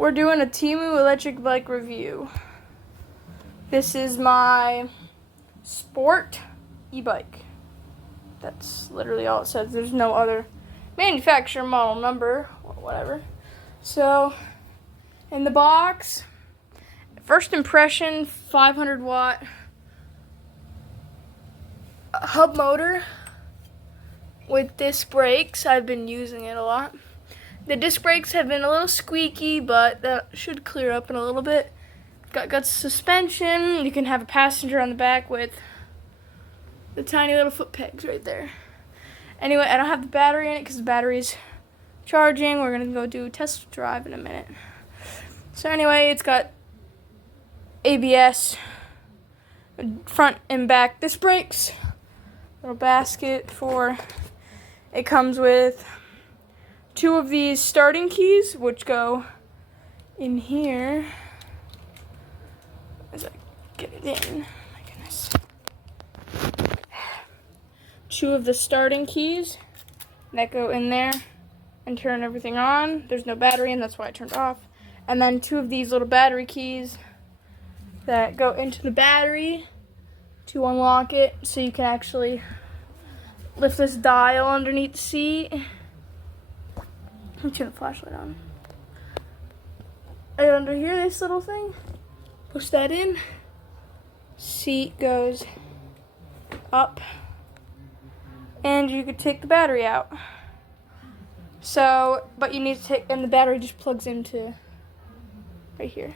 We're doing a Temu electric bike review. This is my Sport e-bike. That's literally all it says. There's no other manufacturer model number or whatever. So, in the box, first impression, 500 watt hub motor with disc brakes. I've been using it a lot. The disc brakes have been a little squeaky, but that should clear up in a little bit. Got suspension. You can have a passenger on the back with the tiny little foot pegs right there. Anyway, I don't have the battery in it because the battery's charging. We're going to go do a test drive in a minute. So anyway, it's got ABS, front and back disc brakes, little basket for, it comes with 2 of these starting keys, which go in here. As I get it in, my goodness. 2 of the starting keys that go in there and turn everything on. There's no battery in, that's why I turned off. And then 2 of these little battery keys that go into the battery to unlock it, so you can actually lift this dial underneath the seat. Let me turn the flashlight on. And under here, this little thing, push that in. Seat goes up, and you could take the battery out. So, but you need to take, and the battery just plugs into right here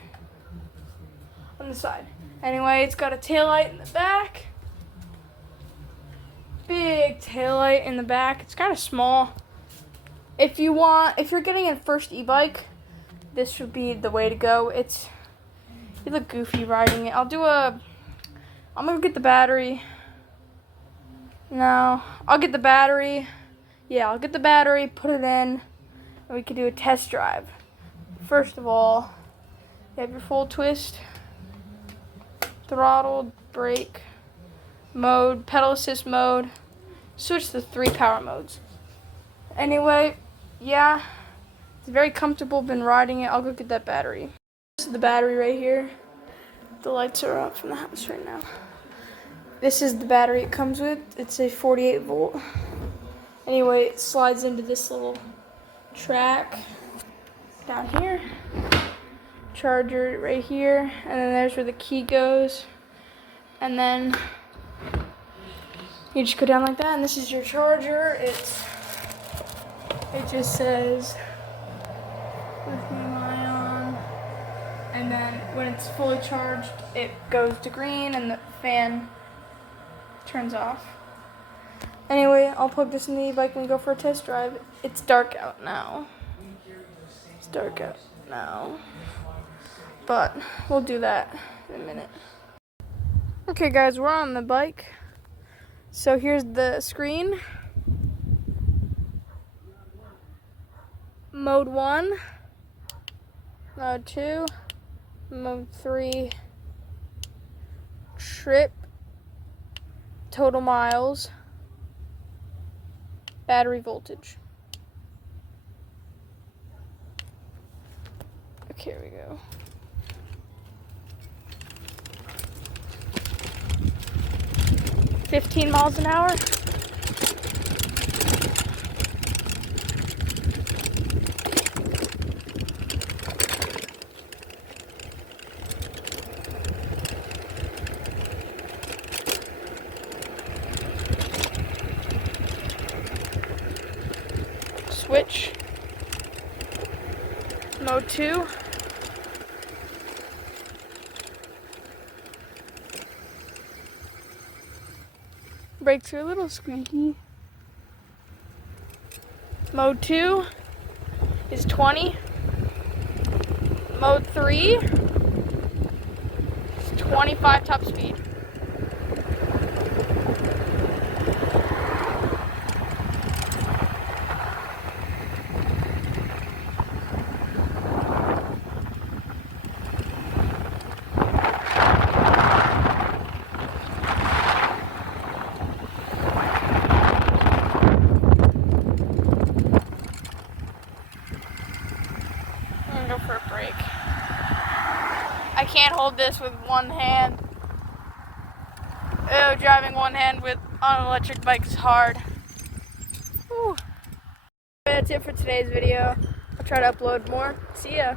on the side. Anyway, it's got a taillight in the back. Big taillight in the back. It's kind of small. If you're getting a first e-bike, this would be the way to go. You look goofy riding it. I'm gonna get the battery. No, I'll get the battery. Yeah, I'll get the battery, put it in, and we can do a test drive. First of all, you have your full twist, throttle, brake, mode, pedal assist mode, switch to 3 power modes. Anyway, yeah, it's very comfortable, been riding it. I'll go get that battery. This is the battery right here. The lights are off in the house right now. This is the battery it comes with. It's a 48 volt. Anyway, it slides into this little track down here. Charger right here, and then there's where the key goes. And then you just go down like that, and this is your charger. It just says lithium-ion, and then when it's fully charged, it goes to green, and the fan turns off. Anyway, I'll plug this in the e-bike and go for a test drive. It's dark out now. But we'll do that in a minute. Okay guys, we're on the bike. So here's the screen. Mode 1, Mode 2, Mode 3, trip, total miles, battery voltage. Okay, here we go. $15 miles an hour. Switch. Mode 2. Brakes are a little squeaky. Mode 2 is 20. Mode 3 is 25 top speed. go for a break. I can't hold this with one hand. Oh, driving one hand on an electric bike is hard. Whew. That's it for today's video. I'll try to upload more. See ya.